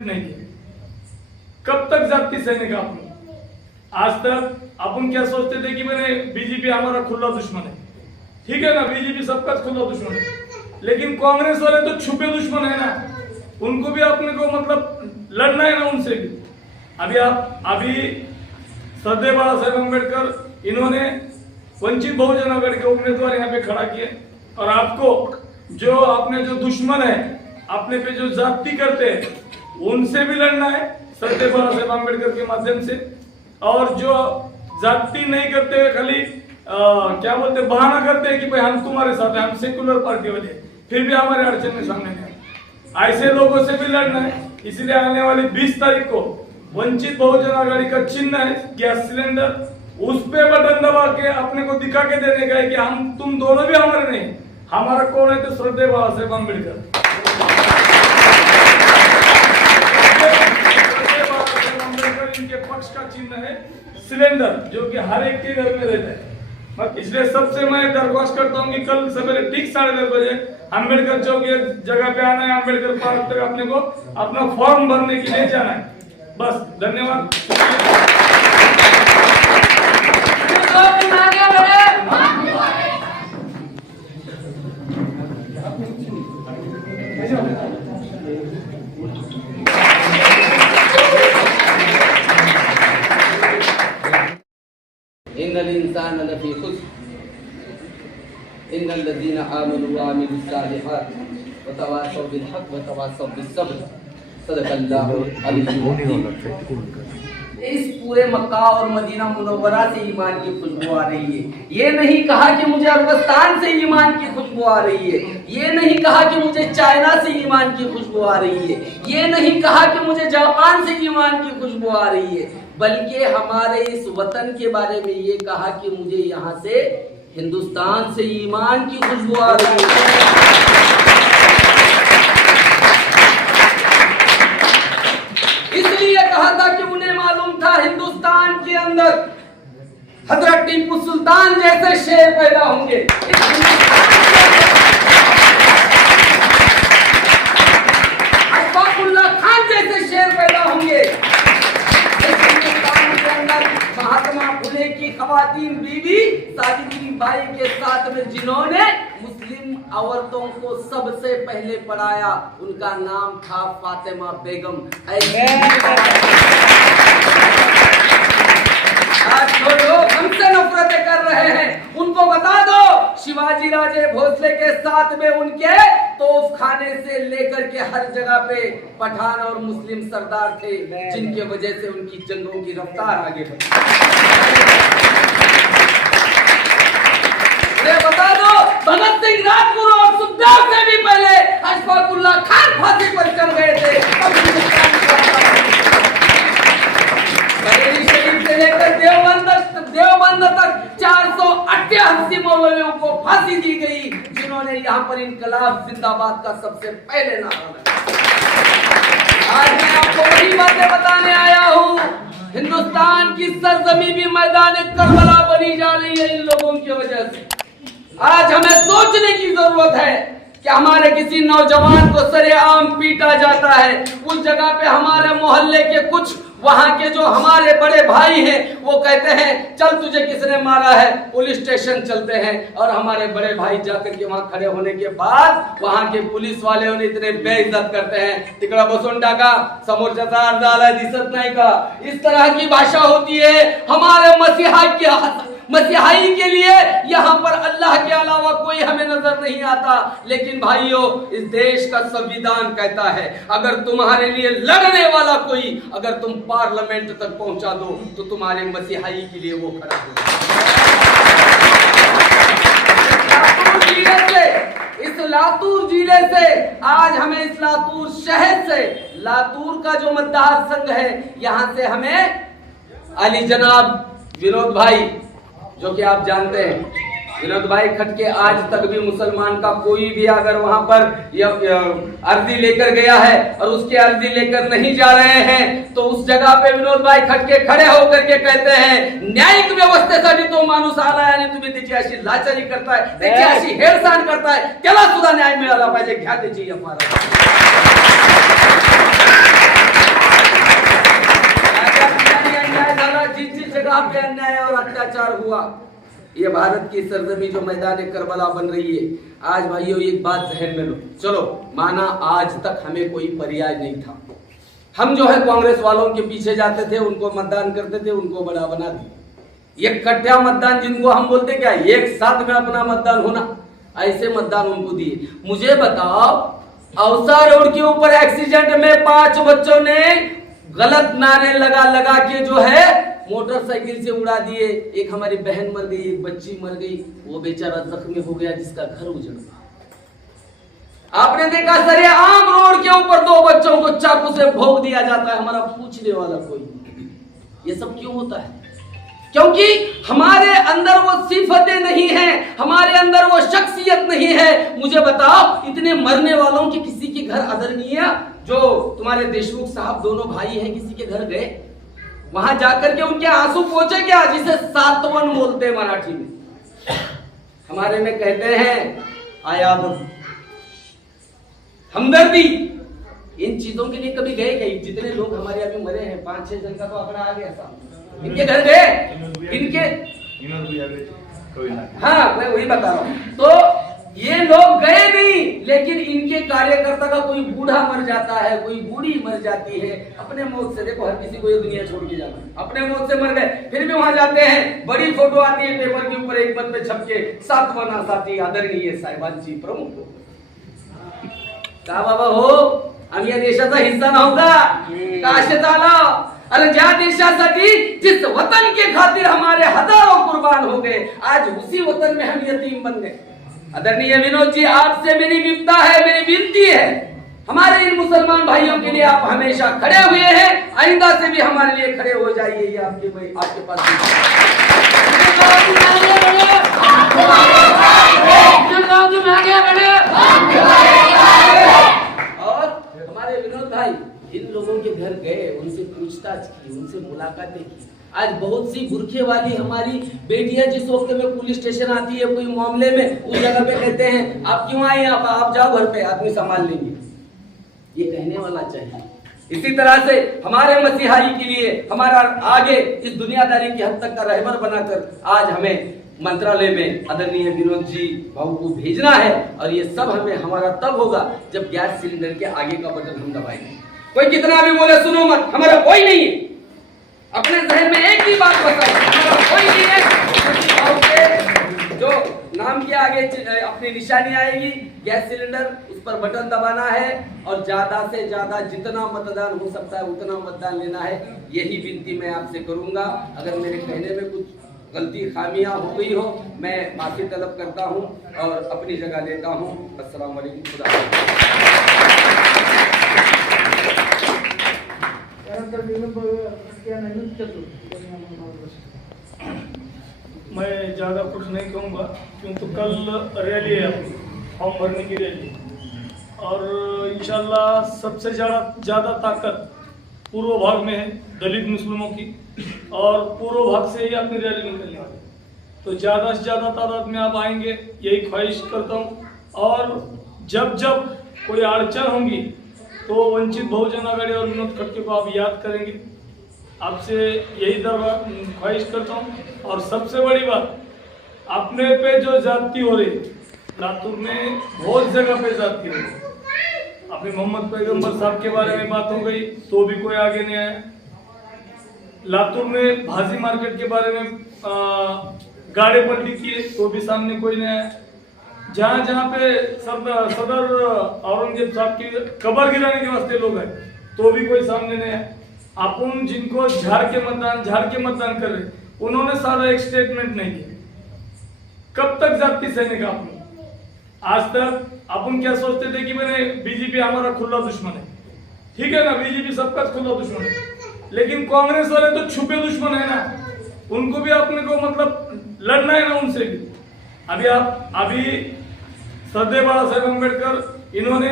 नहीं किया। कब तक जाति सैनिक आप लोग? आज तक अपन क्या सोचते थे कि मैंने बीजेपी हमारा खुला दुश्मन है, ठीक है ना, बीजेपी सबका खुला दुश्मन है, लेकिन कांग्रेस वाले तो छुपे दुश्मन है ना, उनको भी अपने को मतलब लड़ना है ना उनसे भी। अभी सरदार बाबा साहेब अम्बेडकर इन्होंने वंचित बहुजन आघाड़ी के उम्मीदवार यहाँ पे खड़ा किए, और आपको जो अपने जो दुश्मन है, अपने पे जो जाति करते हैं, उनसे भी लड़ना है सरदार बाबा साहेब अम्बेडकर के माध्यम से। और जो जाति नहीं करते हुए खाली क्या बोलते बहाना करते हैं कि भाई हम तुम्हारे साथ हैं, हम सेकुलर पार्टी वाले, फिर भी हमारे अड़चन में सामने नहीं आए, ऐसे लोगों से भी लड़ना है। इसलिए आने वाली 20 तारीख को वंचित बहुजन आघाड़ी का चिन्ह है गैस सिलेंडर, उस पे बटन दबा के अपने को दिखा के देने का है कि हम तुम दोनों भी हमारे नहीं, हमारा कौन है तो सरदार बाबा साहेब अम्बेडकर। इनके पक्ष का चिन्ह है सिलेंडर, जो कि हर एक के घर में रहता है। इसलिए सबसे मैं दरख्वास्त करता हूँ कि कल सवेरे ठीक 10:30 बजे अम्बेडकर चौक जगह पे आना है, अम्बेडकर पार्क तक अपने को अपना फॉर्म भरने के लिए जाना है। बस, धन्यवाद। इन्नल इंसान लफी खुस्र इन्नल लज़ीना आमनु व अमिलुस सालिहात व तवासौ बिल हक़ व तवासौ बिस सब्र सदक़ल्लाहुल अज़ीम। इस पूरे मक्का और मदीना मुनव्वरा से ईमान की खुशबू आ रही है। ये नहीं कहा कि मुझे अफगानिस्तान से ईमान की खुशबू आ रही है, ये नहीं कहा कि मुझे चाइना से ईमान की खुशबू आ रही है, ये नहीं कहा कि मुझे जापान से ईमान की खुशबू आ रही है, बल्कि हमारे इस वतन के बारे में ये कहा कि मुझे यहाँ से हिंदुस्तान से ईमान की खुशबू आ रही है। इसलिए कहा था कि उन्हें मालूम था हिंदुस्तान के अंदर हजरत टीपू सुल्तान जैसे शेर पैदा होंगे, अशफाकुल्लाह खान जैसे शेर पैदा होंगे। महात्मा फुले की खवातीन बीबी सावित्री बाई के साथ में जिन्होंने मुस्लिम औरतों को सबसे पहले पढ़ाया, उनका नाम था फातिमा बेगम। आज जो लोग हमसे नफरतें कर रहे हैं, उनको बता दो शिवाजी राजे भोसले के साथ में उनके तोफखाने से लेकर के हर जगह पे पठान और मुस्लिम सरदार थे, जिनके वजह से उनकी जंगों की रफ्तार आगे बढ़ी। बता दो भगत सिंह राजगुरु और सुखदेव से भी पहले अशफाकुल्लाह खान फांसी पर चढ़ गए थे। बरेली शरीफ से लेकर देवबंद तक 488 मौलवियों को फांसी दी गई, जिन्होंने यहाँ पर इनकलाब जिंदाबाद का सबसे पहले नारा लगाया। आज मैं आपको वही बातें बताने आया हूँ। हिंदुस्तान की सरजमी भी मैदान करबला बनी जा रही है इन लोगों की वजह से। आज हमें सोचने की जरूरत है कि हमारे किसी नौजवान को सरेआम पीटा जाता है, उस जगह पे हमारे मोहल्ले के कुछ वहां के जो हमारे बड़े भाई हैं वो कहते हैं चल तुझे किसने मारा है, पुलिस स्टेशन चलते हैं, और हमारे बड़े भाई जाकर के वहां खड़े होने के बाद वहां के पुलिस वाले उन्हें इतने बेइज्जत करते हैं, तिकड़ा बसून टाका समोरचा अर्ज आला दिसत नाही का, इस तरह की भाषा होती है। हमारे मसीहाई के लिए यहाँ पर अल्लाह के अलावा कोई हमें नजर नहीं आता। लेकिन भाइयों, इस देश का संविधान कहता है अगर तुम्हारे लिए लड़ने वाला कोई अगर तुम पार्लियामेंट तक पहुंचा दो तो तुम्हारे मसीहाई के लिए वो खड़ा हो। इस लातूर जिले से आज हमें इस लातूर शहर से लातूर का जो मतदार संघ है, यहाँ से हमें अली जनाब विनोद भाई, जो कि आप जानते हैं विनोद भाई खटके, आज तक भी मुसलमान का कोई भी अगर वहां पर अर्जी लेकर गया है और उसकी अर्जी लेकर नहीं जा रहे हैं तो उस जगह पे विनोद भाई खटके खड़े होकर के कहते हैं न्यायिक व्यवस्थेसाठी तो माणूस आलाय आणि तुम्ही त्याची अशी लाचारी करताय, त्याची अशी हेळसांड करताय, त्याला सुद्धा न्याय मिळाला पाहिजे, घ्या त्याची एफआरआर। पे अन्याय और अत्याचार हुआ, ये भारत की सरजमी जो मैदान करबला बन रही है, आज भाइयों एक बात जहन में लो, चलो माना आज तक हमें कोई पर्याय नहीं था, हम जो है कांग्रेस वालों के पीछे जाते थे, उनको मतदान करते थे, उनको बड़ा बना दिया। ये कट्टा मतदान जिनको हम बोलते क्या, एक साथ में अपना मतदान होना, ऐसे मतदान उनको दिए। मुझे बताओ, औसा रोड के ऊपर एक्सीडेंट में 5 बच्चों ने गलत नारे लगा लगा के जो है मोटरसाइकिल से उड़ा दिए, एक हमारी बहन मर गई, एक बच्ची मर गई, वो बेचारा जख्मी हो गया जिसका घर उजड़ गया। आपने देखा सरेआम रोड के ऊपर 2 बच्चों को चाकू से भोंक दिया जाता है, हमारा पूछने वाला कोई नहीं। ये सब क्यों होता है? क्योंकि हमारे अंदर वो सिफतें नहीं हैं, हमारे अंदर वो शख्सियत नहीं है। मुझे बताओ, इतने मरने वालों के किसी के घर आदरणीय जो तुम्हारे देशमुख साहब दोनों भाई हैं, किसी के घर गए, वहां जाकर के उनके आंसू पहुंचे क्या, जिसे सातवन बोलते हैं मराठी में, हमारे में कहते हैं आयादम, हमदर्दी। इन चीजों के लिए कभी गए कहीं? जितने लोग हमारे अभी मरे हैं, 5-6 जन का तो आंकड़ा आ गया सामने, इनके घर गए, इनके, हाँ मैं वही बता रहा हूं। तो ये लोग गए नहीं, लेकिन इनके कार्यकर्ता का कोई बूढ़ा मर जाता है, कोई बूढ़ी मर जाती है, अपने मौत से, देखो हर किसी को ये दुनिया छोड़ के जाना, अपने मौत से मर गए, फिर भी वहां जाते हैं, बड़ी फोटो आती है पेपर के ऊपर, एक पद पे छपके, सातवाना साथी आदरणीय साहेबांची प्रमुख का बाबा हो, आम्ही या देशाचा हिस्सा नव्हता का असे झालं? अरे ज्या देशासाठी, जिस वतन के खातिर हमारे हजारों कुर्बान हो गए, आज उसी वतन में हम यतीम बन गए। आदरणीय विनोद जी, आपसे मेरी विनता है, मेरी विनती है, हमारे इन मुसलमान भाइयों के लिए आप हमेशा खड़े हुए हैं, आइंदा से भी हमारे लिए खड़े हो जाइए। ये आपके पास और हमारे विनोद भाई इन लोगों के घर गए, उनसे पूछताछ की, उनसे मुलाकातें की। आज बहुत सी बुरखे वाली हमारी बेटियां जिस वक्त में पुलिस स्टेशन आती है कोई मामले में, उस जगह पे कहते हैं आप क्यों आए यहाँ पर, आप जाओ घर पे, आदमी संभाल लेंगे, ये कहने वाला चाहिए। इसी तरह से हमारे मसीहाई के लिए हमारा आगे इस दुनियादारी की हद तक का रहबर बनाकर आज हमें मंत्रालय में आदरणीय विनोद जी भाऊ को भेजना है, और ये सब हमारा तब होगा जब गैस सिलेंडर के आगे का बटन हम दबाएंगे। कोई कितना भी बोले सुनो मत, हमारा कोई नहीं है, अपने जहन में एक ही बात बताओ, हमारा कोई नहीं है। जो नाम के आगे अपनी निशानी आएगी गैस सिलेंडर, उस पर बटन दबाना है, और ज्यादा से ज्यादा जितना मतदान हो सकता है उतना मतदान लेना है। यही विनती मैं आपसे करूंगा। अगर मेरे कहने में कुछ गलती खामियां हो गई हो, मैं माफी तलब करता हूं और अपनी जगह लेता हूं। अस्सलाम वालेकुम, खुदा। मैं ज़्यादा कुछ नहीं कहूँगा, क्योंकि कल रैली है, फॉर्म भरने की रैली, और इंशाल्लाह सबसे ज़्यादा ताकत पूर्व भाग में है दलित मुस्लिमों की, और पूर्व भाग से ही अपनी रैली निकलने वाली, तो ज़्यादा से ज़्यादा तादाद में आप आएंगे, यही ख्वाहिश करता हूँ। और जब जब कोई अड़चन होंगी तो वंचित बहुजन आघाड़ी और विनोद खटके को आप याद करेंगे, आपसे यही ख्वाहिश करता हूँ। और सबसे बड़ी बात, अपने पे जो जाति हो रही, लातूर में बहुत जगह पे जाति हो रही, अभी मोहम्मद पैगंबर साहब के बारे में बात हो गई तो भी कोई आगे नहीं आया, लातूर में भाजी मार्केट के बारे में गाड़े पलटी किए तो भी सामने कोई नहीं आया, जहाँ जहाँ पे सदर औरंगजेब साहब की कबर गिराने के वास्ते लोग हैं तो भी कोई सामने नहीं आया। अपन जिनको झाड़ के मतदान कर रहे, उन्होंने सारा एक स्टेटमेंट नहीं दिया। कब तक जाति सैनिक आप लोग? आज तक अपन क्या सोचते थे कि मैंने बीजेपी हमारा खुला दुश्मन है, ठीक है ना, बीजेपी सबका खुला दुश्मन है, लेकिन कांग्रेस वाले तो छुपे दुश्मन है ना, उनको भी अपने को मतलब लड़ना है ना उनसे भी। अभी सरदार बाबा साहेब अम्बेडकर इन्होंने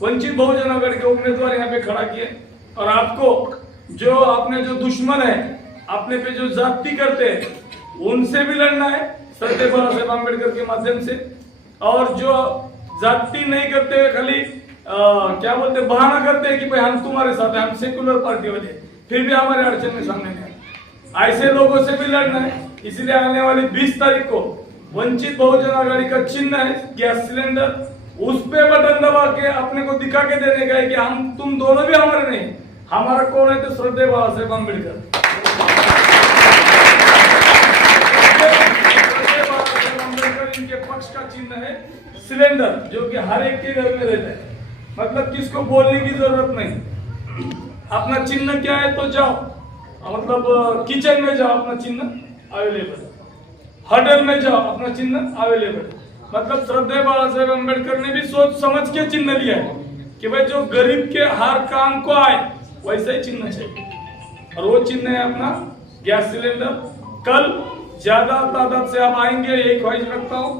वंचित बहुजन आघाड़ी के उम्मीदवार यहाँ पे खड़ा किए, और आपको जो अपने जो दुश्मन है, अपने पे जो जाति करते हैं, उनसे भी लड़ना है सरदार बाबा साहेब अम्बेडकर के माध्यम से। और जो जाति नहीं करते, खाली क्या बोलते, बहाना करते हैं कि भाई हम तुम्हारे साथ हैं, हम सेकुलर पार्टी वाले, फिर भी हमारे अड़चन में सामने नहीं आए। ऐसे लोगों से भी लड़ना है। इसलिए आने वाली 20 तारीख को वंचित बहुजन आघाड़ी का चिन्ह है गैस सिलेंडर, उस पे बटन दबा के अपने को दिखा के देने का है कि हम तुम दोनों भी हमारे नहीं, हमारा कौन है तो श्रद्धेय बाबा साहेब अम्बेडकर। इनके पक्ष का चिन्ह है सिलेंडर, जो कि हर एक के घर में रहता है, मतलब किसको बोलने की जरूरत नहीं। अपना चिन्ह क्या है तो जाओ, मतलब किचन में जाओ अपना चिन्ह अवेलेबल, होटल में जाओ अपना चिन्ह अवेलेबल। मतलब श्रद्धेय बाबा साहेब अम्बेडकर ने भी सोच समझ के चिन्ह लिया है कि भाई जो गरीब के हर काम को आए वैसा ही चिन्ह चाहिए, और वो चिन्ह है अपना गैस सिलेंडर। कल ज्यादा तादाद से आप आएंगे, यही ख्वाहिश रखता हूँ।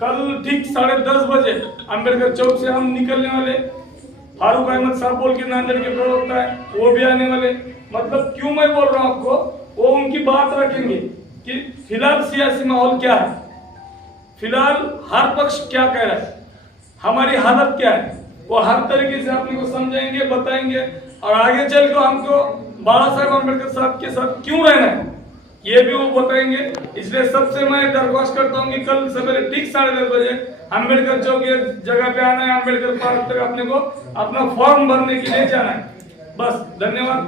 कल ठीक 10:30 बजे अम्बेडकर चौक से हम निकलने वाले। फारूक अहमद साहब बोल के नांदेड़ के प्रवक्ता है, वो भी आने वाले। मतलब क्यों मैं बोल रहा हूँ आपको, वो उनकी बात रखेंगे कि फिलहाल सियासी माहौल क्या है, फिलहाल हर पक्ष क्या कह रहा है, हमारी हालत क्या है, वो हर तरीके से अपने को समझाएंगे, बताएंगे, और आगे चल कर हमको बाबा साहेब अम्बेडकर साहब के साथ क्यों रहना है ये भी वो बताएंगे। इसलिए सबसे मैं दरख्वास्त करता हूँ कि कल सवेरे ठीक 10:30 बजे अम्बेडकर चौक की जगह पे आना है, अम्बेडकर पार्क तक अपने को अपना फॉर्म भरने के लिए जाना है। बस, धन्यवाद।